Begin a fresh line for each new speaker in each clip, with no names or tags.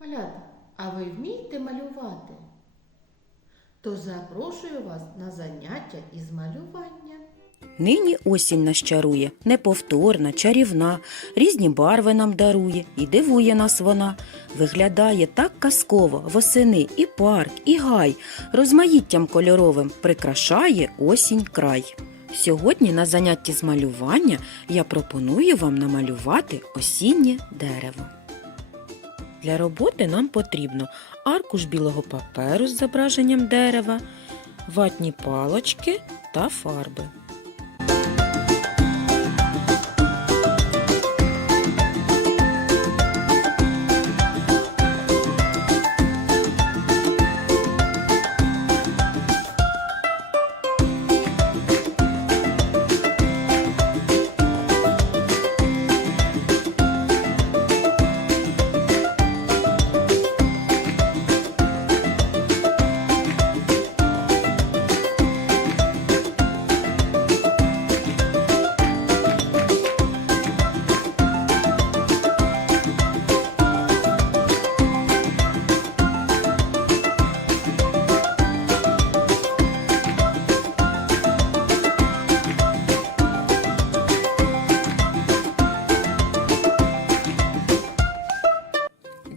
Малята, а ви вмієте малювати? То запрошую вас на заняття із малювання.
Нині осінь нас чарує, неповторна, чарівна, різні барви нам дарує і дивує нас вона. Виглядає так казково восени і парк, і гай, розмаїттям кольоровим прикрашає осінь край. Сьогодні на занятті з малювання я пропоную вам намалювати осіннє дерево. Для роботи нам потрібно аркуш білого паперу з зображенням дерева, ватні палочки та фарби.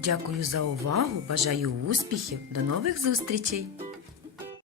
Дякую за увагу. Бажаю успіхів. До нових зустрічей!